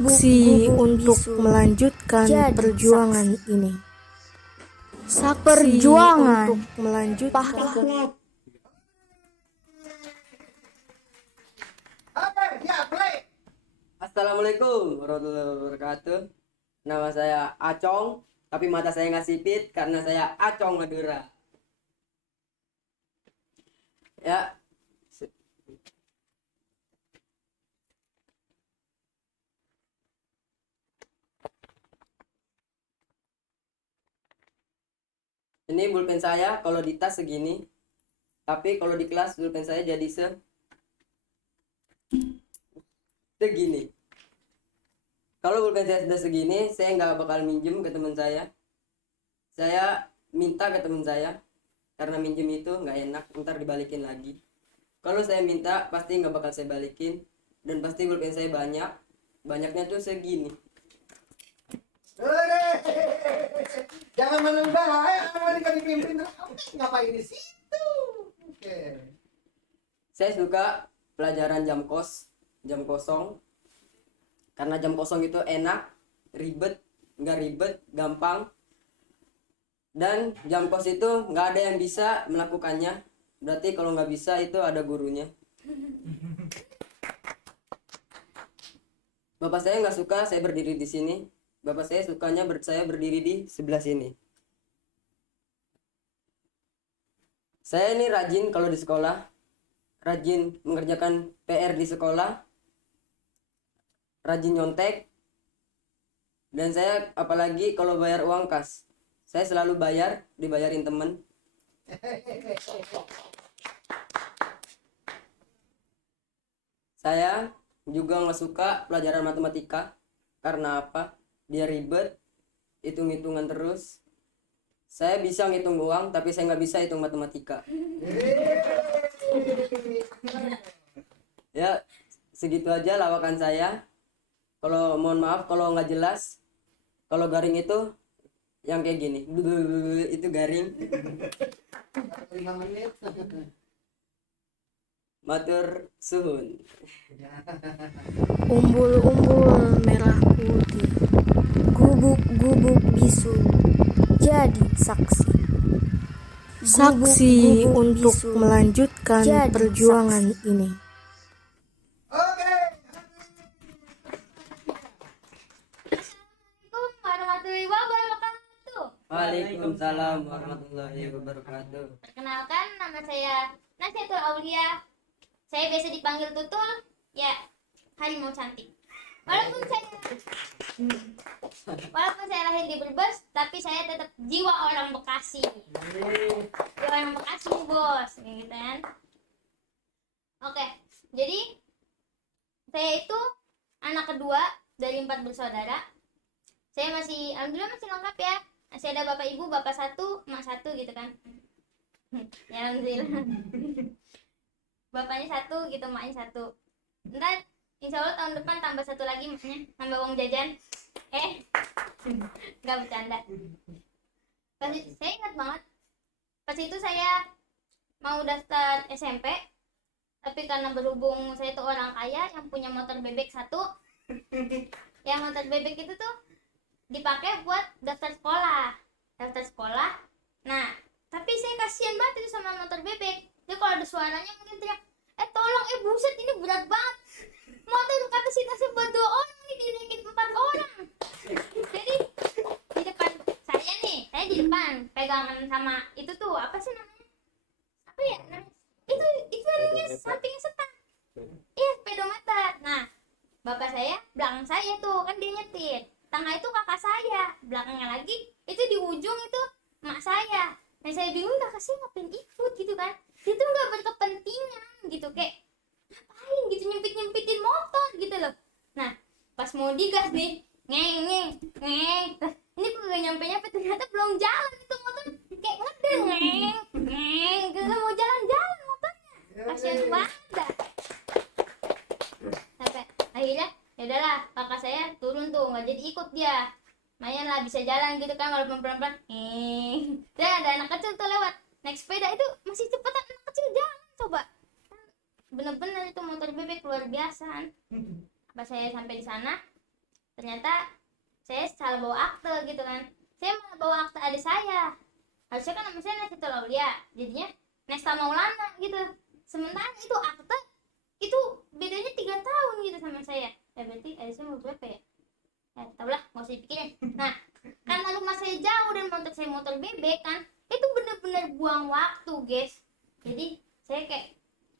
Aksi untuk melanjutkan perjuangan ini. Perjuangan untuk melanjutkan Assalamualaikum warahmatullahi wabarakatuh. Nama saya Acong, tapi mata saya nggak sipit karena saya Acong Madura. Ya, ini pulpen saya. Kalau di tas segini, tapi kalau di kelas pulpen saya jadi segini. Kalau pulpen saya sudah segini, saya nggak bakal minjem ke teman saya. Saya minta ke teman saya, karena minjem itu nggak enak, ntar dibalikin lagi. Kalau saya minta, pasti nggak bakal saya balikin, dan pasti pulpen saya banyaknya tuh segini. Jangan menembak, ayo kan dipimpin. Ngapain di situ? Oke. Saya suka pelajaran jam kosong, karena jam kosong itu enak, nggak ribet, gampang, dan jam kos itu nggak ada yang bisa melakukannya. Berarti kalau nggak bisa itu ada gurunya. Bapak saya nggak suka saya berdiri di sini. Bapak saya sukanya saya berdiri di sebelah sini. Saya ini rajin kalau di sekolah, rajin mengerjakan PR di sekolah, rajin nyontek, dan saya apalagi kalau bayar uang kas, saya selalu dibayarin temen. Saya juga nggak suka pelajaran matematika. Karena apa? Dia ribet, hitung-hitungan terus. Saya bisa ngitung uang, tapi saya nggak bisa hitung matematika. Ya, segitu aja lawakan saya. Kalau mohon maaf kalau nggak jelas, kalau garing itu yang kayak gini, itu garing. 5 menit. Matur suhun. umbul-umbul merah putih, gubuk-gubuk bisu jadi saksi. saksi Gubuk-gubuk untuk bisu melanjutkan jadi perjuangan saksi. ini. Oke. Assalamualaikum warahmatullahi wabarakatuh. Waalaikumsalam warahmatullahi wabarakatuh. Perkenalkan, nama saya Nasyatul Aulia. Saya biasa dipanggil Tutul, ya harimau cantik. Walaupun saya lahir di Brebes, tapi saya tetap jiwa orang Bekasi. Jiwa orang Bekasi, bos, gitu kan? Oke, jadi saya itu anak kedua dari 4 bersaudara. Saya alhamdulillah masih lengkap ya. Masih ada bapak ibu, bapak satu, emak satu gitu kan. Ya alhamdulillah. Bapaknya satu gitu, emaknya satu. Ntar insya Allah tahun depan tambah satu lagi, makanya tambah uang jajan. Nggak bercanda. Saya ingat banget, pas itu saya mau daftar SMP, tapi karena berhubung saya tuh orang kaya yang punya motor bebek satu, yang motor bebek itu tuh dipakai buat daftar sekolah. Nah, tapi saya kasihan banget itu sama motor bebek. Dia kalau ada suaranya mungkin teriak, tolong, buset, ini berat banget. Motor kapasitasnya buat 2 orang, ini dinaikin 4 orang. Jadi di depan saya di depan pegangan sama itu tuh apa sih namanya? Apa ya namanya? Itu namanya sampingnya setang. Iya, speedometer. Nah, bapak saya belakang saya tuh, kan dia nyetir. Tengah itu kakak saya, belakangnya lagi itu di ujung itu emak saya. Nah, saya bingung, kakak saya ngapain ikut gitu kan? Dia tuh nggak berkepentingan gitu, kayak ngapain gitu nyempitin motor gitu loh. Nah, pas mau digas nih, ngeng. Nah, ini kok gak nyampe ternyata belum jalan itu motor, kayak ngedeng ngeng gak mau jalan motornya. Kasian banget dah. Sampai akhirnya ya udahlah, kakak saya turun tuh, nggak jadi ikut dia. Lumayan lah bisa jalan gitu kan, walaupun pelan-pelan. Dan ada anak kecil tuh lewat naik sepeda, itu masih cepetan anak kecil jalan, coba. Bener-bener itu motor bebek luar biasa. Pas saya sampai di sana, ternyata saya salah bawa akte gitu kan. Saya malah bawa akte adik saya, harusnya kan nama saya Nesta Aulia, jadinya Nesta Maulana gitu. Sementara itu akte itu bedanya 3 tahun gitu sama saya. Berarti adik saya mau berapa ya? Ya tau lah, nggak usah dipikirin. Nah, karena rumah saya jauh dan motor saya motor bebek kan, itu bener-bener buang waktu guys. Jadi saya kayak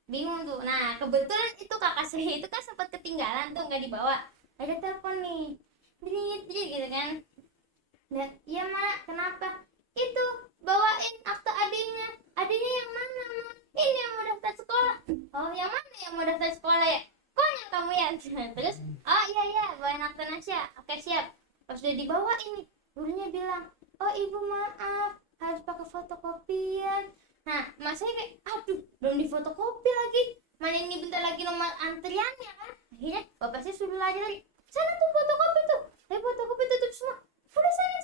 bingung tuh. Nah kebetulan itu kakak saya itu kan sempat ketinggalan tuh, nggak dibawa. Ada telepon nih, dingin gitu kan. Dan iya mak, kenapa? Itu bawain akte adiknya. Adiknya yang mana mak? Ini yang mau daftar sekolah. Oh yang mana yang mau daftar sekolah ya? Konyol kamu ya. Terus oh iya bawain akte Nasya. Oke siap. Pas udah dibawa ini, gurunya bilang, oh ibu maaf, harus pakai fotokopian. Nah mas saya kayak aduh belum difotokopi lagi, mana ini bentar lagi nomor antriannya kan. Akhirnya bapak saya suruh lari sana tuh fotokopi tuh. Fotokopi tutup semua. Udah saya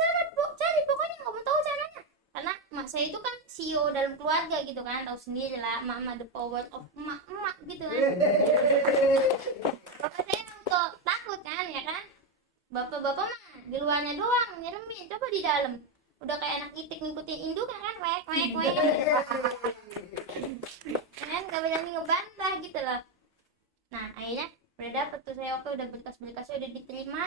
cari pokoknya nggak mau tahu caranya. Karena mak saya itu kan CEO dalam keluarga gitu kan, tahu sendiri lah mama, the power of emak gitu kan. Bapak saya tuh takut kan ya kan. Bapak-bapak mah di luarnya doang nyeremin, coba di dalam udah kayak anak itik ngikutin induk kan, wek kan gak berani ngebantah gitu loh. Nah akhirnya udah dapet tuh saya, waktu udah berkas-berkasnya udah diterima.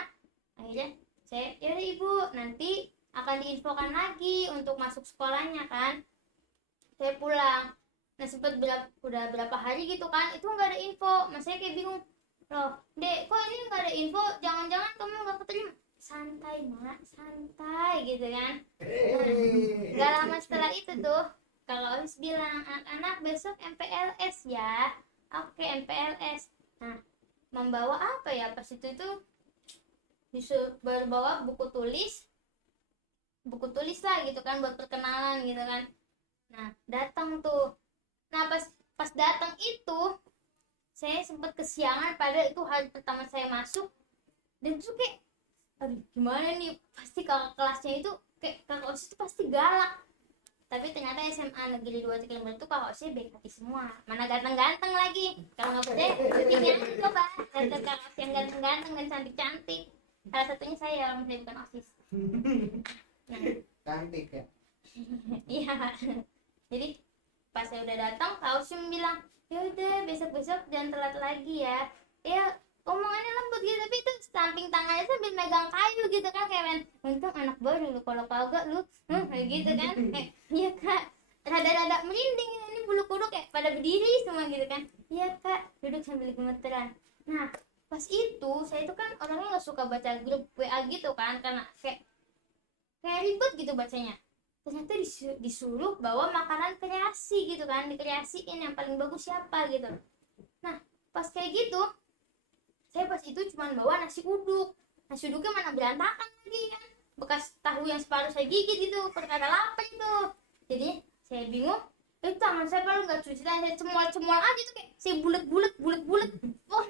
Akhirnya saya yaudah ibu nanti akan diinfokan lagi untuk masuk sekolahnya kan. Saya pulang, nah sempet udah berapa hari gitu kan, itu nggak ada info. Mas saya kayak bingung, loh dek kok ini nggak ada info, jangan-jangan kamu nggak keterima. Santai mak, santai gitu kan. Gak lama setelah itu tuh kalau Osis bilang, anak-anak besok MPLS ya. Oke MPLS. Nah membawa apa ya, pas itu disuruh baru bawa buku tulis lah gitu kan, buat perkenalan gitu kan. Nah datang tuh, nah pas datang itu saya sempat kesiangan, padahal itu hari pertama saya masuk. Dan tuh kayak aduh gimana nih, pasti kakak kelasnya itu kayak kakak OSIS itu pasti galak. Tapi ternyata SMA Negeri 2 Tegalan itu kakak OSIS baik hati semua, mana ganteng-ganteng lagi. Kalau nggak percaya buktinya aja coba, ada kakak OSIS yang ganteng-ganteng dan cantik-cantik. Salah satunya saya, walaupun saya bukan OSIS. Nah, Cantik ya. iya. Jadi pas saya udah datang, kak OSIS bilang, ya udah besok-besok jangan telat lagi ya. Ya omongannya lembut gitu, tapi itu samping tangannya sambil megang kayu gitu kan, kayak untung anak baru lu, kalau kagak lu kayak gitu kan. Kayak iya kak, rada-rada merinding ini bulu kuduk kayak pada berdiri semua gitu kan. Iya kak, duduk sambil gemeteran. Nah pas itu saya itu kan orangnya nggak suka baca grup WA gitu kan, karena kayak ribet gitu bacanya. Ternyata disuruh bawa makanan kreasi gitu kan, dikreasiin yang paling bagus siapa gitu. Nah pas kayak gitu saya pas itu cuma bawa nasi uduk. Nasi uduknya mana berantakan lagi kan, bekas tahu yang separuh saya gigit itu perkara lapar itu. Jadi saya bingung, tangan saya baru nggak cuci tangan, saya cemol aja tuh, kayak saya bulet oh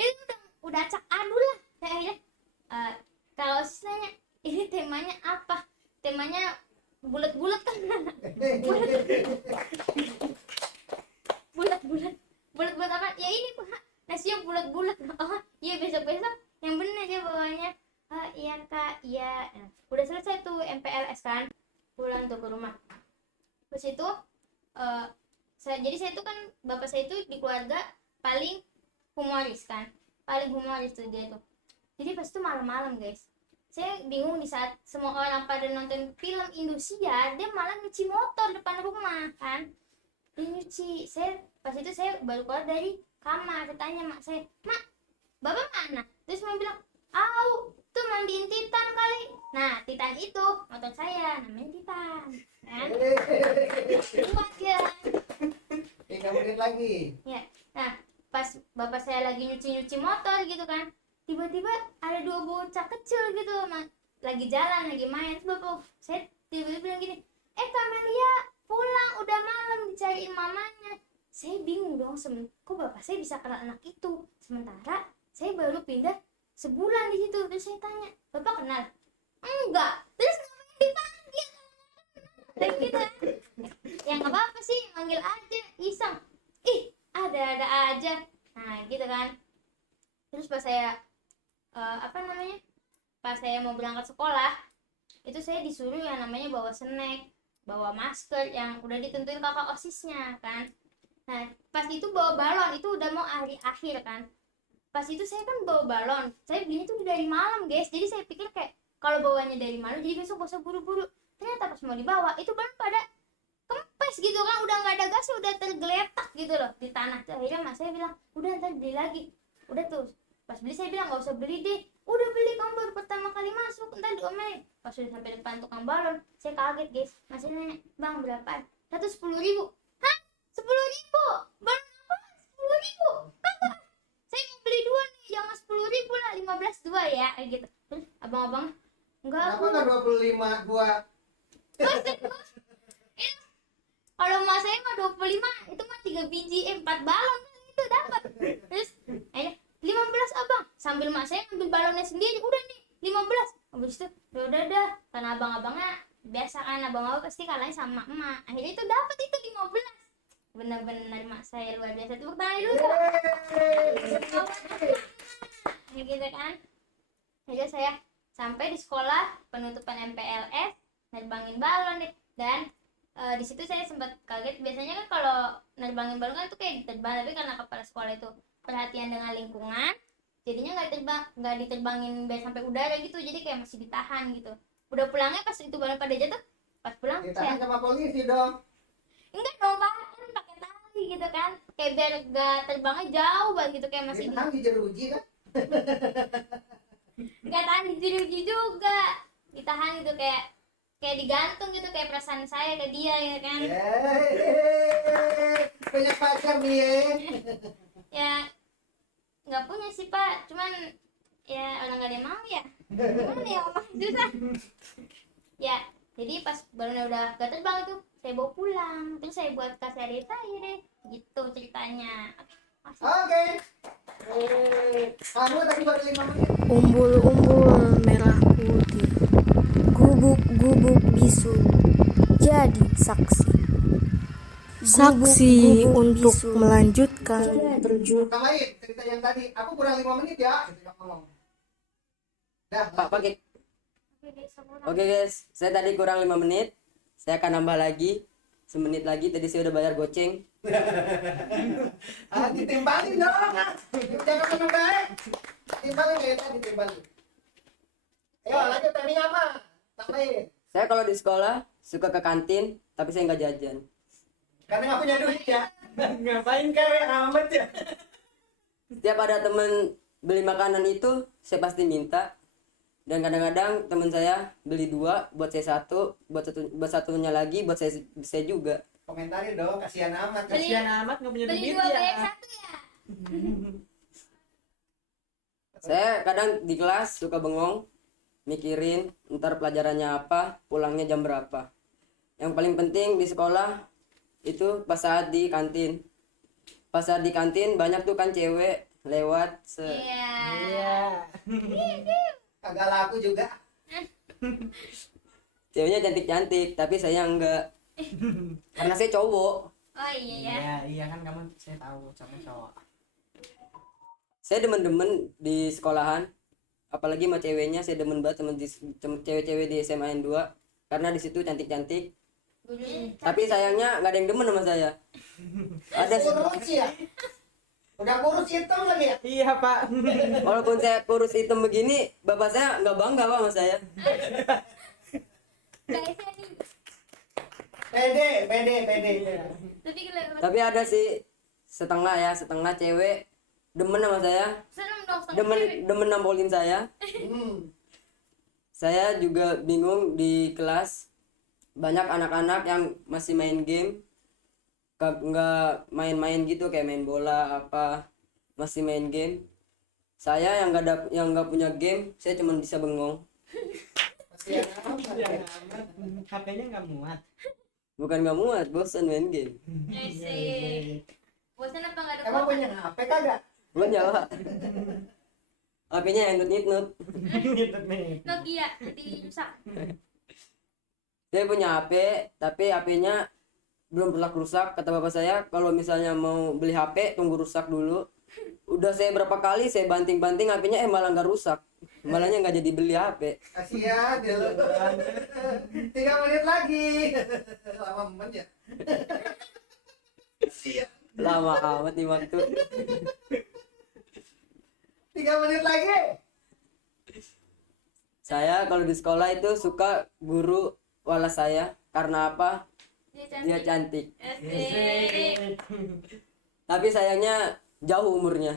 itu udah acak adu lah. Saya akhirnya kalau saya ini temanya apa, temanya bulet kan. bulet apa ya, ini pak nasinya bulat. Oh iya besok yang bener aja bawanya. Oh iya kak, iya. Nah, udah selesai tuh MPLS kan, pulang tuh ke rumah. Terus itu jadi saya tuh kan bapak saya itu di keluarga paling humoris kan, paling humoris tuh dia tuh. Jadi pas itu malam-malam guys, saya bingung, di saat semua orang pada nonton film Indosiar, dia malah nyuci motor depan rumah kan. Dia nyuci. Pas itu saya baru keluar dari kamar, saya tanya mak saya, mak bapak mana? Terus mak bilang, tuh mandiin Titan kali. Nah Titan itu motor saya, namanya Titan kan. Kuat ya. 3 menit lagi. Ya. Nah pas bapak saya lagi nyuci motor gitu kan, tiba-tiba ada 2 bocah kecil gitu lagi jalan, lagi main. Terus bapak saya tiba-tiba bilang gini, Kamelia pulang, udah malam, dicariin mamanya. Saya bingung dong, kok bapak saya bisa kenal anak itu, sementara saya baru pindah sebulan di situ. Terus saya tanya, bapak kenal? Enggak. Terus ngapain dipanggil? Kayak gitu kan. Ya nggak apa-apa sih, manggil aja, iseng. Ada aja. Nah gitu kan. Terus pas saya apa namanya, pas saya mau berangkat sekolah itu saya disuruh yang namanya bawa snack, bawa masker yang udah ditentuin kakak osisnya kan. Nah pas itu bawa balon, itu udah mau hari akhir kan. Pas itu saya kan bawa balon, saya belinya tuh dari malam guys, jadi saya pikir kayak kalau bawanya dari malam jadi besok gak usah buru-buru. Ternyata pas mau dibawa itu balon pada kempes gitu kan, udah nggak ada gas, udah tergeletak gitu loh di tanah. Akhirnya mas saya bilang udah ntar beli lagi, udah tuh pas beli saya bilang nggak usah beli deh, udah beli, kamu baru pertama kali masuk ntar diomelin. Pas udah sampai depan tukang balon saya kaget guys, masih nanya bang berapaan, 110.000. Hah, 10.000 balon apa, 10.000 kagak, saya mau beli dua nih, jangan 10.000 lah, 15 dua ya kayak gitu. Terus abang-abang enggak, Kenapa nggak 25 dua? kalau mas saya mah 25 itu mah 3 biji 4 balon kan itu dapat. Terus akhirnya 15 abang, sambil mak saya ngambil balonnya sendiri, udah nih 15. Habis itu udah dah, karena abang-abangnya biasa kan, abang-abang pasti kalahnya sama emak, akhirnya itu dapat itu 15. Benar-benar mak saya luar biasa, tepuk tangan dulu ya gitu kan. Jadi saya sampai di sekolah penutupan MPLS nerbangin balon deh. Dan di situ saya sempat kaget, biasanya kan kalau nerbangin balon kan tuh kayak diterbang, tapi karena kepala sekolah itu perhatian dengan lingkungan, jadinya nggak diterbangin sampai udara gitu, jadi kayak masih ditahan gitu. Udah pulangnya pas itu balon pada jatuh, pas pulang Ditahan saya sama polisi dong. enggak dong pak, kan pakai tali gitu kan, kayak biar gak terbangnya jauh banget gitu, kayak masih Ditahan di jeruji kan? nggak tahan dijeruji juga, ditahan gitu kayak digantung gitu, kayak perasaan saya ke dia ya kan. Banyak pacar nih ya. Ya nggak punya sih pak, cuman ya orang nggak ada yang mau ya, gimana ya omong susah ya. Jadi pas balonnya udah gak terbang itu saya bawa pulang, terus saya buat kasih adik saya deh gitu ceritanya. Oke. Kamu tadi baru 5 menit. Umbul-umbul merah putih. Gubuk-gubuk bisu jadi saksi. Saksi Gubuk-gubuk untuk bisu melanjutkan jadi perjuangan. Tambahin cerita yang tadi. Aku kurang 5 menit ya. Gitu yang ngomong. Dah, Pak pakai. Oke guys, saya tadi kurang 5 menit. Saya akan nambah lagi semenit lagi. Tadi saya udah bayar goceng. Ditimbalin dong. Jangan menunggu. Timbalin kayak tadi, timbalin. Ayo lanjut, temanya apa? Tambahin. Saya kalau di sekolah suka ke kantin, tapi saya nggak jajan. Karena nggak punya duit ya. Ngapain kayak amat ya? Setiap ada temen beli makanan itu, saya pasti minta. Dan kadang-kadang teman saya beli 2, buat saya 1, buat satunya lagi buat saya juga. Komentarin dong, kasihan amat. Beli- Kasihan amat nggak punya beli duit 2 bayar ya. 1 ya. Saya kadang di kelas suka bengong, mikirin ntar pelajarannya apa, pulangnya jam berapa. Yang paling penting di sekolah itu pas saat di kantin. Pas saat di kantin banyak tuh kan cewek lewat. Iya. Kagak laku juga. Ceweknya cantik-cantik, tapi saya enggak. Karena saya cowok. Oh iya ya. Iya kan kamu saya tahu sama cowok. Saya demen-demen di sekolahan, apalagi sama ceweknya. Saya demen banget sama cewek-cewek di SMA N2 karena di situ cantik-cantik. Tapi sayangnya nggak ada yang demen sama saya. Ada Kurus ya. Udah kurus hitam lagi ya. Iya pak. walaupun saya kurus hitam begini, bapak saya nggak bangga pak sama saya. Guys nih. Pede. Tapi kalau Tapi ada sih setengah cewek demen sama saya, seneng dong sama cewek. demen nampolin saya. Saya juga bingung di kelas banyak anak-anak yang masih main game, nggak main-main gitu kayak main bola apa, masih main game. Saya yang nggak punya game, saya cuma bisa bengong. Kasihan amat. Iya amat. HP-nya nggak muat. Bukan nggak muat, bosan main game. Asik. Bosan apa nggak ada Emang kuota? punya HP kagak? Punya pak. HP-nya yang nut-nut. Gitu nih. Nokia nanti rusak. Saya punya HP, tapi HP-nya belum pernah rusak. Kata bapak saya, kalau misalnya mau beli HP, tunggu rusak dulu. Udah saya berapa kali saya banting-banting HP-nya malah nggak rusak. Malahnya nggak jadi beli HP. Kasihan dia lu. 3 menit lagi. Lama ya. Kasihan. Lama amat nih waktu. 3 menit lagi. Saya kalau di sekolah itu suka guru walas saya karena apa? Dia cantik. Asik. Tapi sayangnya jauh umurnya.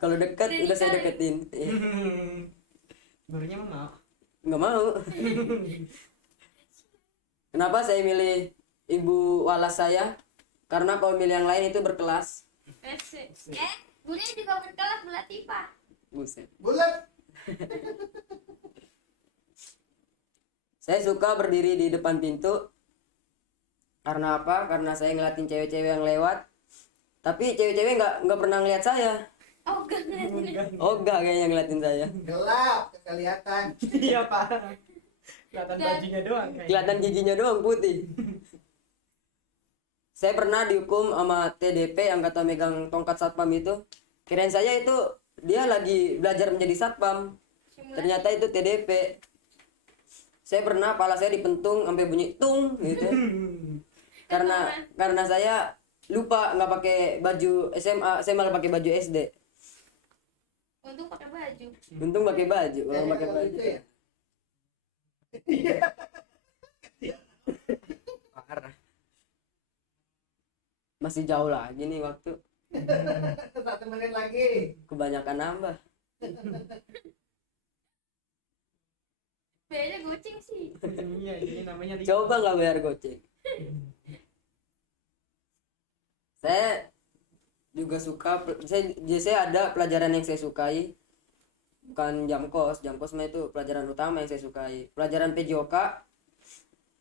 Kalau dekat udah saya deketin. Gurunya mau. Nggak mau. Kenapa saya milih ibu walas saya? Karena kalau milih yang lain itu berkelas. Asik. Gurunya juga berkelas berarti Pak. Buset. Bulat. Saya suka berdiri di depan pintu. Karena apa? Karena saya ngeliatin cewek-cewek yang lewat. Tapi cewek-cewek nggak pernah ngeliat saya. Oh, gak ngeliatin. Ogah kayaknya ngeliatin saya. Gelap, kelihatan. Iya Pak. Kelihatan bajunya doang kayaknya. Kelihatan giginya doang putih. Saya pernah dihukum sama TDP yang kata megang tongkat satpam itu. Kirain saya itu dia lagi belajar menjadi satpam. Ternyata itu TDP. Saya pernah kepala saya dipentung sampai bunyi tung gitu. Karena saya lupa nggak pakai baju SMA, saya malah pakai baju SD. Untung pakai baju. Untung pakai baju, kalau Jadi pakai kalau baju. itu ya. Parah. Masih jauh lagi nih waktu. 1 menit lagi. Kebanyakan nambah. Kayaknya goceng sih. Iya, ini namanya di Coba nggak bayar goceng. Saya juga suka, saya ada pelajaran yang saya sukai, bukan jam kos mah itu pelajaran utama yang saya sukai. Pelajaran PJOK,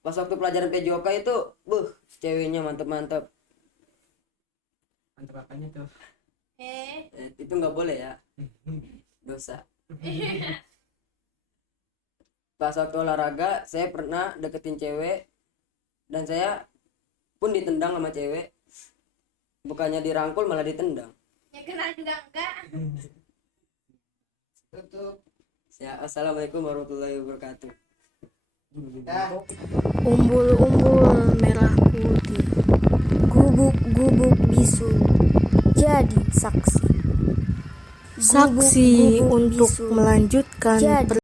pas waktu pelajaran PJOK itu, ceweknya mantep-mantep. mantap apanya tuh. Itu nggak boleh ya, dosa. Pas waktu olahraga, saya pernah deketin cewek, dan saya pun ditendang sama cewek. Bukannya dirangkul malah ditendang. Ya kenal juga enggak. Tutup. Ya, assalamualaikum warahmatullahi wabarakatuh. Dah. Umbul-umbul merah putih. Gubuk-gubuk bisu jadi saksi. Saksi Gubuk-gubuk untuk bisu melanjutkan jadi